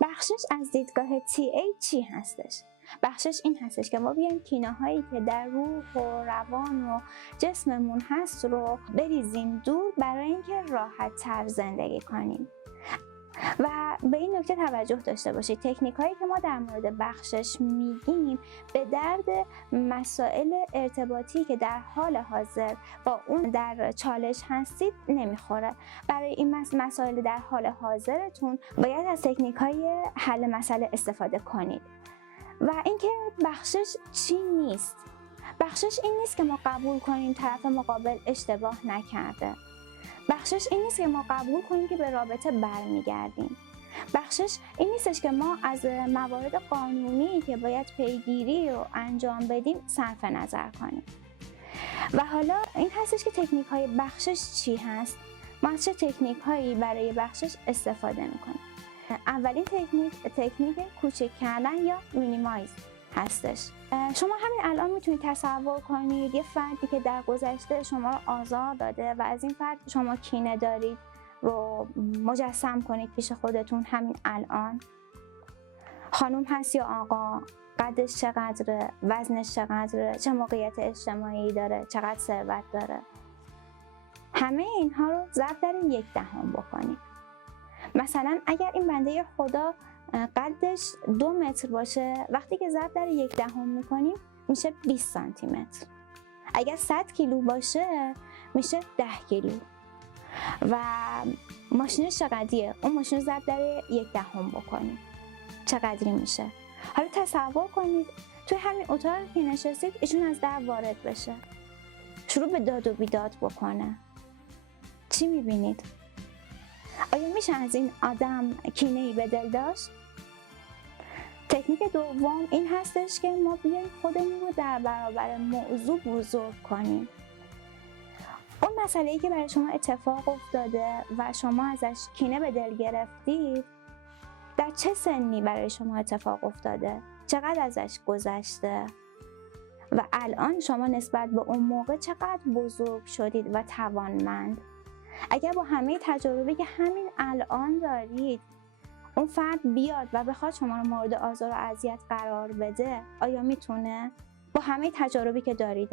بخشش از دیدگاه TA چی هستش؟ بخشش این هستش که ما بیایم کینه هایی که در روح و روان و جسممون هست رو بریزیم دور برای اینکه راحت تر زندگی کنیم. و به این نکته توجه داشته باشید تکنیک هایی که ما در مورد بخشش میگیم به درد مسائل ارتباطی که در حال حاضر با اون در چالش هستید نمیخوره. برای این مسائل در حال حاضرتون باید از تکنیک های حل مسئله استفاده کنید. و اینکه بخشش چی نیست؟ بخشش این نیست که ما قبول کنیم طرف مقابل اشتباه نکرده. بخشش این نیست که ما قبول کنیم که به رابطه برمیگردیم. بخشش این نیستش که ما از موارد قانونی که باید پیگیری رو انجام بدیم صرف نظر کنیم. و حالا این هستش که تکنیک های بخشش چی هست؟ ما از چه تکنیک هایی برای بخشش استفاده میکنیم؟ اولین تکنیک کوچک کردن یا مینیمایز هستش. شما همین الان میتونید تصور کنید یه فردی که در گذشته شما رو آزار داده و از این فرد شما کینه دارید رو مجسم کنید پیش خودتون همین الان. خانم هست یا آقا، قدش چقدره، وزنش چقدره، چه موقعیت اجتماعی داره، چقدر ثروت داره. همه اینها رو ضرب در 1/10 بکنید. مثلا اگر این بنده خدا قدش 2 متر باشه، وقتی که ضرب در 1/10 میکنیم میشه 20 سانتی متر. اگر 100 کیلو باشه میشه 10 کیلو. و ماشینش چقدریه؟ اون ماشین رو ضرب در 1/10 بکنیم چقدری میشه؟ حالا تصور کنید توی همین اتاقی که نشستید ایشون از در وارد بشه، شروع به داد و بیداد بکنه. چی میبینید؟ آیا میشه از این آدم کینه‌ای به دل داشت؟ تکنیک دوم این هستش که ما بیایم خودمون رو در برابر موضوع بزرگ کنیم. اون مسئله‌ای که برای شما اتفاق افتاده و شما ازش کینه به دل گرفتید، در چه سنی برای شما اتفاق افتاده؟ چقدر ازش گذشته؟ و الان شما نسبت به اون موقع چقدر بزرگ شدید و توانمند؟ اگر با همه تجربه‌ای که همین الان دارید اون فرد بیاد و بخواد شما رو مورد آزار و اذیت قرار بده، آیا میتونه؟ با همه تجاربی که دارید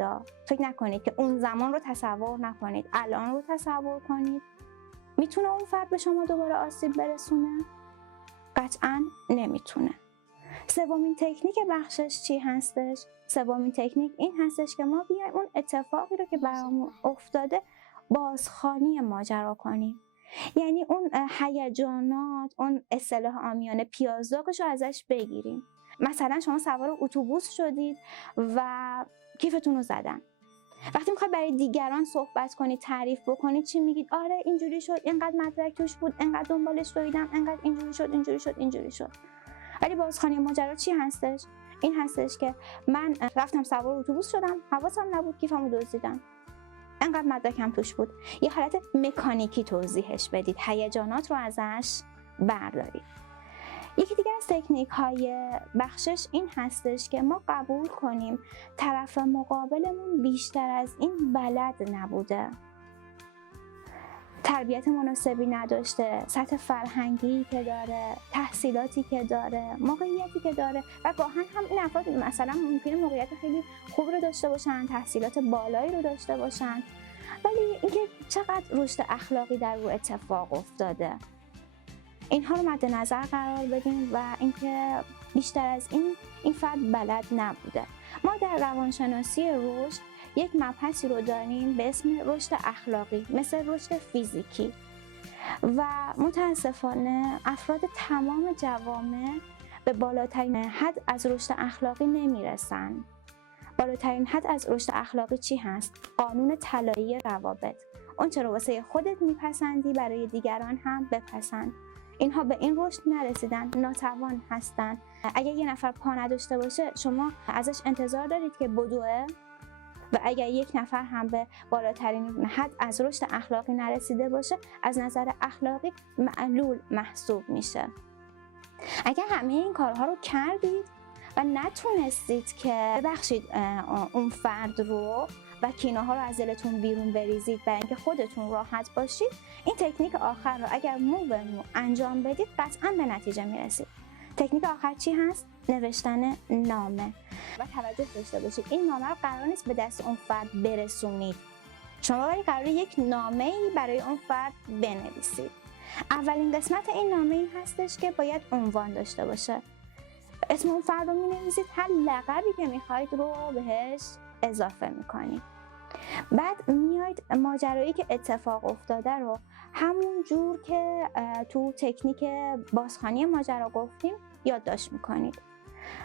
فکر نکنید که اون زمان رو تصور نکنید، الان رو تصور کنید. میتونه اون فرد به شما دوباره آسیب برسونه؟ قطعاً نمیتونه. سومین تکنیک بخشش چی هستش؟ سومین تکنیک این هستش که ما بیایم اون اتفاقی رو که برامون افتاده بازخوانی ماجرا کنیم. یعنی اون هیجانات، اون اصطلاح عامیانه پیازداغش رو ازش بگیریم. مثلا شما سوار اتوبوس شدید و کیفتون رو زدن. وقتی میخواید برای دیگران صحبت کنید، تعریف بکنید، چی میگید؟ آره اینجوری شد، اینقدر مدرک توش بود، اینقدر دنبالش دویدم، اینقدر اینجوری شد. ولی بازخوانی ماجرا چی هستش؟ این هستش که من رفتم سوار اتوبوس شدم، حواسم نبود، کیفمو دزدیدن، انقدر مدرکم توش بود. یه حالت مکانیکی توضیحش بدید، هیجانات رو ازش بردارید. یکی دیگه از تکنیک های بخشش این هستش که ما قبول کنیم طرف مقابلمون بیشتر از این بلد نبوده، تربیت مناسبی نداشته، سطح فرهنگی که داره، تحصیلاتی که داره، موقعیتی که داره. و گاهن هم این افراد مثلا ممکنه موقعیت خیلی خوب رو داشته باشن، تحصیلات بالایی رو داشته باشن، ولی اینکه چقدر رشد اخلاقی در رو اتفاق افتاده، اینها رو مد نظر قرار بدیم. و اینکه بیشتر از این فرد بلد نبوده. ما در روانشناسی رشد یک مبحثی رو داریم به اسم رشد اخلاقی، مثل رشد فیزیکی. و متاسفانه افراد تمام جوامع به بالاترین حد از رشد اخلاقی نمیرسن. بالاترین حد از رشد اخلاقی چی هست؟ قانون طلایی روابط. اون چرا واسه خودت میپسندی برای دیگران هم بپسند. اینها به این رشد نرسیدن، ناتوان هستن. اگر یه نفر پا نداشته باشه شما ازش انتظار دارید که بدوه؟ و اگر یک نفر هم به بالاترین حد از رشد اخلاقی نرسیده باشه، از نظر اخلاقی معلول محسوب میشه. اگر همه این کارها رو کردید و نتونستید که ببخشید اون فرد رو و کینه‌ها رو از دلتون بیرون بریزید برای اینکه خودتون راحت باشید، این تکنیک آخر رو اگر مو به مو انجام بدید قطعا به نتیجه میرسید. تکنیک آخر چی هست؟ نوشتن نامه. و توجه داشته باشید این نامه رو قرار نیست به دست اون فرد برسونید، شما ولی قراره یک نامه‌ای برای اون فرد بنویسید. اولین قسمت این نامه این هستش که باید عنوان داشته باشه. اسم اون فرد رو می‌نویسید، هر لقبی که می‌خواید رو بهش اضافه می‌کنید. بعد میاید ماجرایی که اتفاق افتاده رو همون جور که تو تکنیک بازخوانی ماجرا گفتیم یادداشت می‌کنید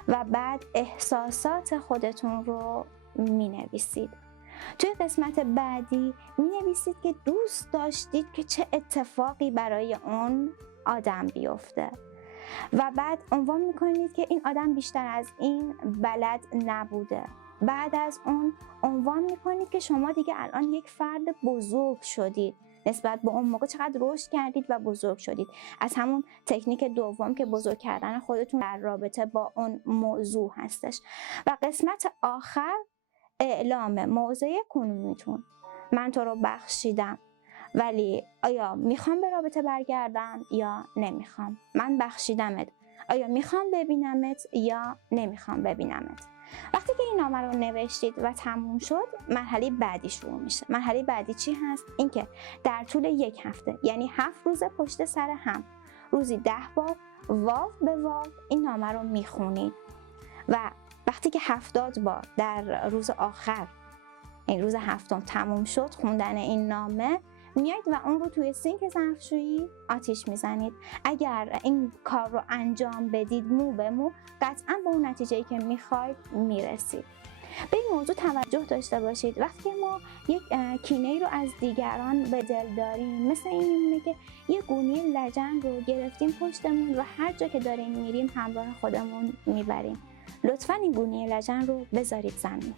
و بعد احساسات خودتون رو می‌نویسید. توی قسمت بعدی می‌نویسید که دوست داشتید که چه اتفاقی برای اون آدم بیفته و بعد عنوان میکنید که این آدم بیشتر از این بلد نبوده. بعد از اون عنوان میکنید که شما دیگه الان یک فرد بزرگ شدید، نسبت به اون موقع چقدر رشد کردید و بزرگ شدید. از همون تکنیک دوم که بزرگ کردن خودتون در رابطه با اون موضوع هستش. و قسمت آخر اعلام موضع کنونیتون. من تو رو بخشیدم، ولی آیا میخوام به رابطه برگردم یا نمیخوام؟ من بخشیدمت، آیا میخوام ببینمت یا نمیخوام ببینمت؟ وقتی که این نامه رو نوشتید و تموم شد، مرحله بعدی شروع میشه. مرحله بعدی چی هست؟ اینکه در طول یک هفته، یعنی 7 روز پشت سر هم، روزی 10 بار واو به واو این نامه رو میخونید و وقتی که 70 بار در روز آخر، این روز هفتم تموم شد خوندن این نامه، میایید و اون رو توی سینک ظرفشویی آتیش میزنید. اگر این کار رو انجام بدید مو به مو، قطعا به اون نتیجه‌ای که میخواید میرسید. به این موضوع توجه داشته باشید. وقتی ما یک کینه‌ای رو از دیگران به دل داریم، مثل این میمونه که یه گونی لجن رو گرفتیم پشتمون و هر جا که داریم میریم همراه خودمون میبریم. لطفاً این گونی لجن رو بذارید زمین.